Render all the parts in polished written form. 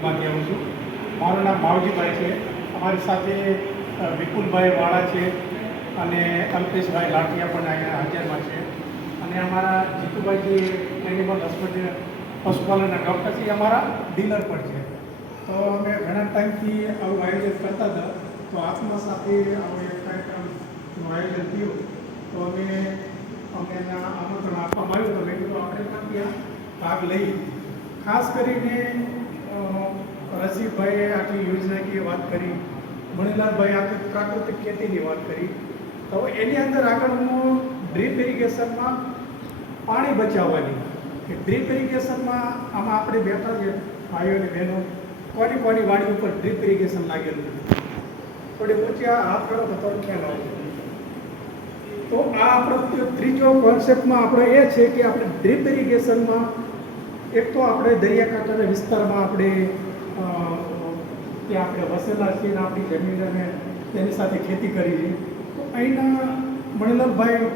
માંથી આવું છું. મારું નામ માવજીભાઈ છે. અમારી સાથે વિપુલભાઈ વાળા છે અને અલ્પેશભાઈ લાઠિયા પણ અહીંયા હાજરમાં છે. અને અમારા જીતુભાઈ જે એનિમલ હોસ્પિટલ પશુપાલનના ડૉક્ટર છે, એ અમારા ડીલર પણ છે. તો અમે ઘણા ટાઈમથી આવું આયોજન કરતા હતા. તો આત્મા સાથે આવું એક કાર્યક્રમનું આયોજન થયું. તો અમે એના આમંત્રણ આપવામાં આવ્યું. તો મેં કીધું આપણે પણ ત્યાં ભાગ લઈએ. ખાસ કરીને રસિકભાઈએ આખી યોજનાકીય વાત કરી, મણિલાલભાઈ આખી પ્રાકૃતિક ખેતીની વાત કરી. તો એની અંદર આગળ હું ડ્રીપ ઇરિગેશનમાં પાણી બચાવવાની કે ડ્રીપ ઇરિગેશનમાં આમાં આપણે બેઠા છે ભાઈઓ અને બહેનો, કોની વાડી ઉપર ડ્રીપ ઇરિગેશન લાગેલું છે, થોડી ઊંચી હાથ કરો તો થોડો ખ્યાલ આવે. તો આ આપણો ત્રીજો કોન્સેપ્ટમાં આપણો એ છે કે આપણે ડ્રીપ ઇરિગેશનમાં એક તો આપણે દરિયાકાંઠાના વિસ્તારમાં આપણે ત્યાં આપણે વસેલા છીએ અને આપણી જમીન અને તેની સાથે ખેતી કરી છે. તો અહીંના મણિલાલભાઈ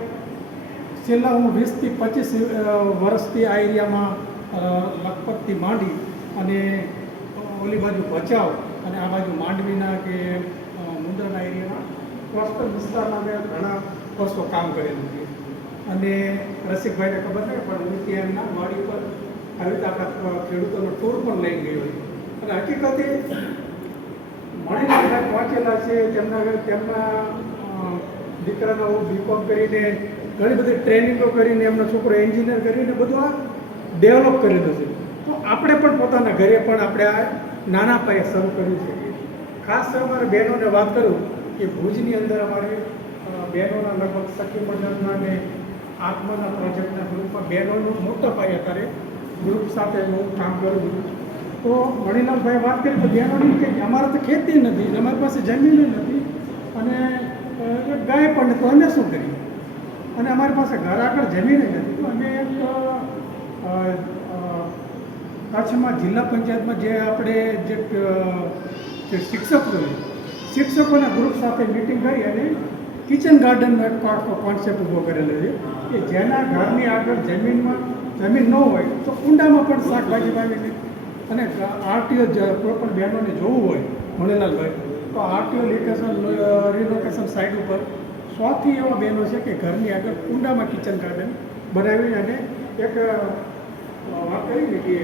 છેલ્લા હું 20 થી 25 વર્ષથી આ એરિયામાં લખપતથી માંડી અને ઓલી બાજુ ભચાઉ અને આ બાજુ માંડવીના કે મુંદ્રાના એરિયામાં કોસ્ટલ વિસ્તારમાં મેં ઘણા વર્ષો કામ કરેલું છે. અને રસિકભાઈને ખબર નહીં પણ હું ત્યાં એમના વાડી પર આવી રીતે આપણા ખેડૂતોનો ટૂર પણ લઈ ગયો અને હકીકતે મણિલાલભાઈ પહોંચેલા છે. તેમના દીકરાનો બીકોમ કરીને ઘણી બધી ટ્રેનિંગો કરીને એમનો છોકરો એન્જિનિયર કરીને બધું આ ડેવલપ કરેલું છે. તો આપણે પણ પોતાના ઘરે પણ આપણે આ નાના પાયે શરૂ કર્યું છે. ખાસ અમારે બહેનોને વાત કરું કે ભુજની અંદર અમારે બહેનોના લગભગ સખી મંડળના અને આત્માના પ્રોજેક્ટના ગ્રુપમાં બહેનોનું મોટા પાયે અત્યારે ગ્રુપ સાથે હું કામ કરું છું. તો મણિલાલભાઈ વાત કરી તો બહેનોની કે અમારે તો ખેતી નથી, અમારી પાસે જમીન નથી અને એક ગાય પણ નથી, તો અમે શું કરીએ? અને અમારી પાસે ઘર આગળ જમીન નથી. તો અમે એક કચ્છમાં જિલ્લા પંચાયતમાં જે આપણે જે શિક્ષકોના ગ્રુપ સાથે મિટિંગ કરી અને કિચન ગાર્ડનનો એક કોન્સેપ્ટ ઊભો કરેલો છે કે જેના ઘરની આગળ જમીન ન હોય તો કુંડામાં પણ શાકભાજી વાવીને અને આરટીઓ કોઈ પણ બહેનોને જોવું હોય મણિલાલભાઈ તો આરટીઓ રિલોકેશન સાઇટ ઉપર 100થી એવા બહેનો છે કે ઘરની આગળ કુંડામાં કિચન ગાર્ડન બનાવી અને એક વાત કરી કે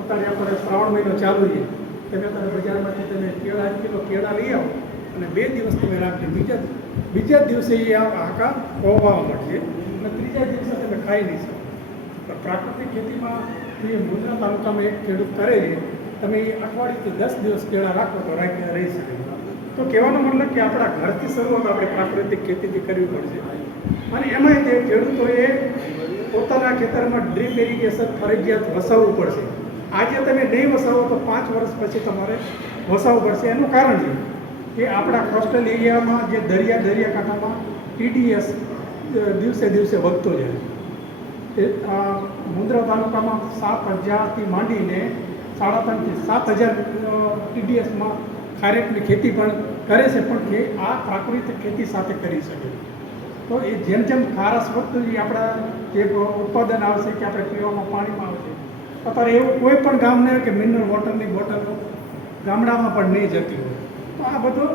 અત્યારે આપણે શ્રાવણ મહિનો ચાલુ છે, તમે અત્યારે બજારમાંથી તમે 1 કિલો કેળા લઈ આવો અને 2 દિવસ તમે રાખજો, બીજા દિવસે એ આખા પહોંચવા મળશે અને ત્રીજા દિવસે તમે ખાઈ નહીં શકો. પ્રાકૃતિક ખેતીમાં જે મુંદ્રા તાલુકામાં એક ખેડૂત કરે છે, તમે એ અઠવાડિયેથી 10 દિવસ કેળા રાખો તો રહી શકે. તો કહેવાનો મતલબ કે આપણા ઘરથી શરૂઆત આપણે પ્રાકૃતિક ખેતીથી કરવી પડશે. અને એમાંય તે ખેડૂતોએ પોતાના ખેતરમાં ડ્રીપ ઇરિગેશન ફરજિયાત વસાવવું પડશે. આજે તમે નહીં વસાવો તો 5 વર્ષ પછી તમારે વસાવવું પડશે. એનું કારણ છે કે આપણા કોસ્ટલ એરિયામાં જે દરિયાકાંઠામાં TDS દિવસે દિવસે વધતો જાય. મુંદ્રા તાલુકામાં 7,000થી માંડીને 3,500 થી 7,000 TDSમાં ખારેકની ખેતી પણ કરે છે, પણ એ આ પ્રાકૃતિક ખેતી સાથે કરી શકે. તો એ જેમ ખારાશ વધતું એ આપણા જે ઉત્પાદન આવશે કે આપણે પીવામાં પાણીમાં આવશે. અત્યારે એવું કોઈ પણ ગામને કે મિનરલ વોટરની બોટલો ગામડામાં પણ નહીં જતી હોય. તો આ બધું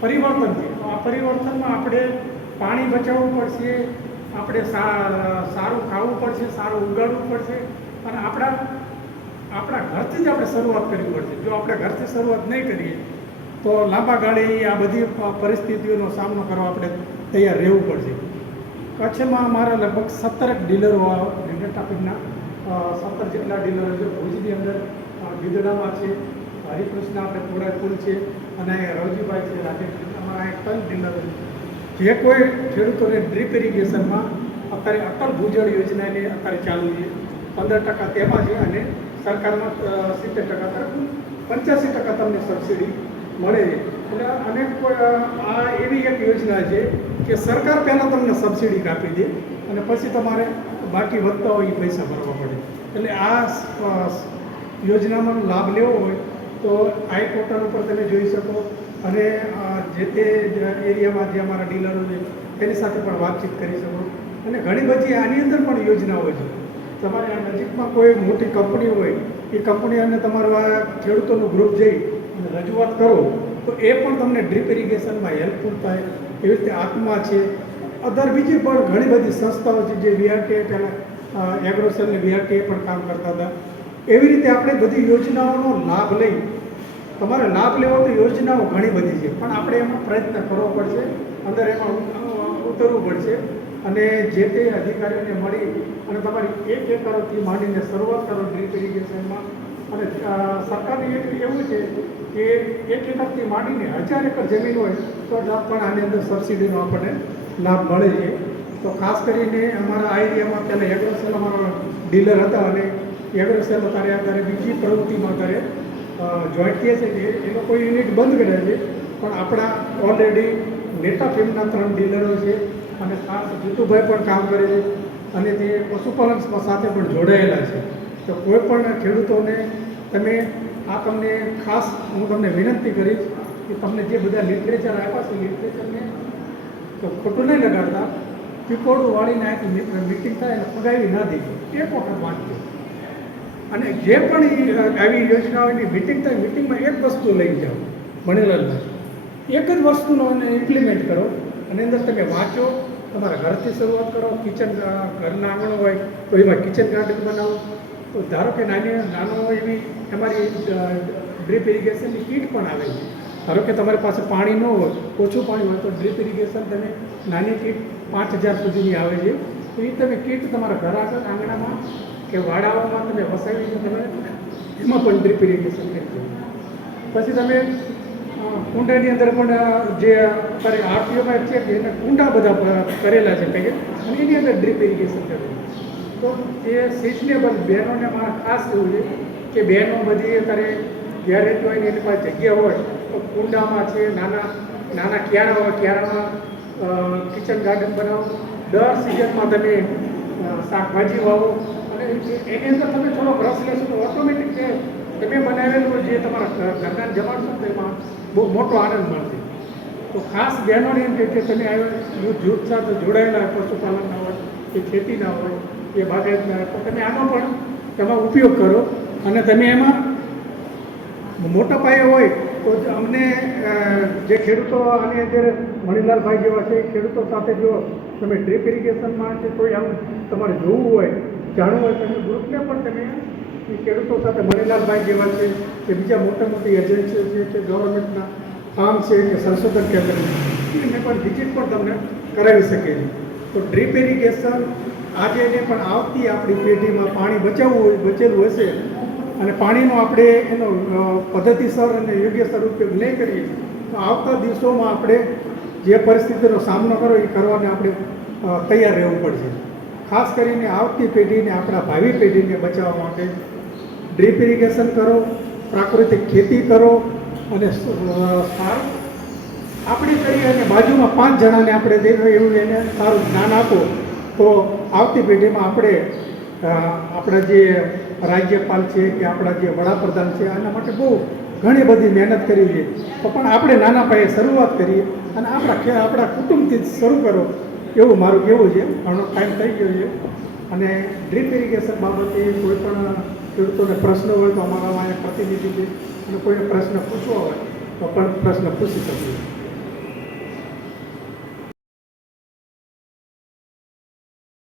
પરિવર્તન છે. તો આ પરિવર્તનમાં આપણે પાણી બચાવવું પડશે, આપણે સારું ખાવું પડશે, સારું ઉગાડવું પડશે અને આપણા ઘરથી જ આપણે શરૂઆત કરવી પડશે. જો આપણે ઘરથી શરૂઆત નહીં કરીએ તો લાંબા ગાળે આ બધી પરિસ્થિતિઓનો સામનો કરવા આપણે તૈયાર રહેવું પડશે. કચ્છમાં અમારા લગભગ 17 ડીલરો ડીલર ટ્રાફિકના 17 જેટલા ડીલરો છે. ભુજની અંદર ગીદડામાં છે, હરિકૃષ્ણ આપણે કોડાપુર છે અને રવજીભાઈ છે, રાજેશ અમારા 3 ડીલરો છે. જે કોઈ ખેડૂતોને ડ્રીપ ઇરિગેશનમાં અત્યારે અટલ ભૂજળ યોજનાને અત્યારે ચાલુ છે, 15% તેમાં છે અને સરકારમાં 70%, 85% તમને સબસિડી મળે છે. એટલે અને આ એવી એક યોજના છે કે સરકાર પહેલાં તમને સબસિડી કાપી દે અને પછી તમારે બાકી વધતા હોય એ પૈસા ભરવા પડે. એટલે આ યોજનાનો લાભ લેવો હોય તો આઈ પોર્ટલ ઉપર તમે જોઈ શકો અને જે તે એરિયામાં જે અમારા ડીલરો છે તેની સાથે પણ વાતચીત કરી શકો. અને ઘણી બધી આની અંદર પણ યોજનાઓ છે. તમારે આ નજીકમાં કોઈ મોટી કંપની હોય એ કંપની અને તમારું આ ખેડૂતોનું ગ્રુપ જઈ અને રજૂઆત કરો તો એ પણ તમને ડ્રીપ ઇરિગેશનમાં હેલ્પફુલ થાય. એવી રીતે આત્મા છે, અધર બીજી પણ ઘણી બધી સંસ્થાઓ છે જે વીઆરકે પહેલાં એગ્રોસેલને વીઆરકે પણ કામ કરતા હતા. એવી રીતે આપણે બધી યોજનાઓનો લાભ લઈ, તમારે લાભ લેવો તો યોજનાઓ ઘણી બધી છે, પણ આપણે એમાં પ્રયત્ન કરવો પડશે, અંદર એમાં ઉતરવું પડશે અને જે તે અધિકારીઓને મળી અને તમારી 1 એકરથી માંડીને શરૂઆત કરો ડ્રીપ ઇરિગેશનમાં. અને સરકારની એવું છે કે 1 એકરથી માંડીને 1000 એકર જમીન હોય તો પણ આની અંદર સબસિડીનો આપણને લાભ મળે છે. તો ખાસ કરીને અમારા આ એરિયામાં પહેલાં એગ્રોસેલ અમારો ડીલર હતા અને એગ્રોસેલ અત્યારે બીજી પ્રવૃત્તિમાં કરે જોઈન્ટ કહે છે કે એ લોકો યુનિટ બંધ કરે છે, પણ આપણા ઓલરેડી નેતા ફિલ્મના 3 ડીલરો છે અને ખાસ જીતુભાઈ પણ કામ કરે છે અને તે પશુપાલન સાથે પણ જોડાયેલા છે. તો કોઈ પણ ખેડૂતોને તમે તમને ખાસ હું તમને વિનંતી કરીશ કે તમને જે બધા લિટરેચર આપ્યા છે લિટરેચરને તો ખોટું નહીં લગાડતા, પીપોડું વાળીને આખી મિટિંગ થાય અને ફગાવી ના દેજો, એક વખત વાંચજો. અને જે પણ આવી યોજનાઓની મિટિંગ થાય મિટિંગમાં એક વસ્તુ લઈ જાઓ ભણેલા, એક જ વસ્તુનો એને ઇમ્પ્લિમેન્ટ કરો અને અંદર તમે વાંચો. તમારા ઘરથી શરૂઆત કરો, કિચન ઘરના આંગણો હોય તો એમાં કિચન ગાર્ડન બનાવો. તો ધારો કે નાનો એવી તમારી ડ્રીપ ઇરિગેશનની કીટ પણ આવે છે. ધારો કે તમારી પાસે પાણી ન હોય, ઓછું પાણી હોય તો ડ્રીપ ઇરિગેશન તમે નાની કીટ 5000 સુધીની આવે છે. તો એ તમે કીટ તમારા ઘર આગળ આંગણામાં કે વાડાઓમાં તમે વસાવીને તમે એમાં પણ ડ્રીપ ઇરિગેશન કરી શકો. પછી તમે કુંડાની અંદર પણ જે અત્યારે આરટીઓમાં છે કે એના કુંડા બધા કરેલા છે પેકેજ અને એની અંદર ડ્રીપ ઇરિગેશન કરેલું. તો એ સિઝનેબલ બહેનોને મારા ખાસ એવું છે કે બહેનો બધી અત્યારે ઘેર રહેતી હોય ને એની પાસે જગ્યા હોય તો કુંડામાં છે નાના ક્યારા હોય, ક્યારામાં કિચન ગાર્ડન બનાવો. દર સિઝનમાં તમે શાકભાજી વાવો અને એની અંદર તમે થોડોક રસ લેશો તો ઓટોમેટિક તમે બનાવેલું જે તમારા ઘરના જમાડશો તો એમાં બહુ મોટો આનંદ મળશે. તો ખાસ બહેનોને એમ કે તમે જૂથ સાથે જોડાયેલા પશુપાલનના હોય કે ખેતીના હોય એ બાગાયતના હોય તો તમે આનો પણ એમાં ઉપયોગ કરો અને તમે એમાં મોટા પાયે હોય તો અમને જે ખેડૂતો આની અંદર મણિલાલભાઈ જેવા છે ખેડૂતો સાથે જો તમે ડ્રીપ ઇરિગેશનમાં છે કોઈ આમ તમારે જોવું હોય, જાણવું હોય તમે ગ્રુપને પણ તમે એ ખેડૂતો સાથે મણિલાલભાઈ જેવા છે કે બીજા મોટી એજન્સીઓ છે કે ગવર્મેન્ટના ફાર્મ છે કે સંશોધન કેન્દ્ર એને પણ વિઝિટ પણ તમને કરાવી શકે છે. તો ડ્રીપ ઇરિગેશન આજે એને પણ આવતી આપણી પેઢીમાં પાણી બચેલું હશે અને પાણીનો આપણે એનો પદ્ધતિસર અને યોગ્યસર ઉપયોગ નહીં કરીએ તો આવતા દિવસોમાં આપણે જે પરિસ્થિતિનો સામનો કરો એ કરવાને આપણે તૈયાર રહેવું પડશે. ખાસ કરીને આવતી પેઢીને, આપણા ભાવિ પેઢીને બચાવવા માટે ડ્રીપ ઇરિગેશન કરો, પ્રાકૃતિક ખેતી કરો અને સારું આપણે કરીએ અને બાજુમાં 5 જણાને આપણે દેખાય એવું એને સારું જ્ઞાન આપો તો આવતી પેઢીમાં આપણે આપણા જે રાજ્યપાલ છે કે આપણા જે વડાપ્રધાન છે આના માટે બહુ ઘણી બધી મહેનત કરી છે. તો પણ આપણે નાના પાયે શરૂઆત કરીએ અને આપણા કુટુંબથી જ શરૂ કરો એવું મારું કહેવું છે. ઘણો ટાઈમ થઈ ગયો છે અને ડ્રીપ ઇરિગેશન બાબતે કોઈ પણ ખેડૂતોને પ્રશ્ન હોય તો અમારામાં પ્રતિનિધિ છે અને કોઈને પ્રશ્ન પૂછવો હોય તો પણ પ્રશ્ન પૂછી શકીએ.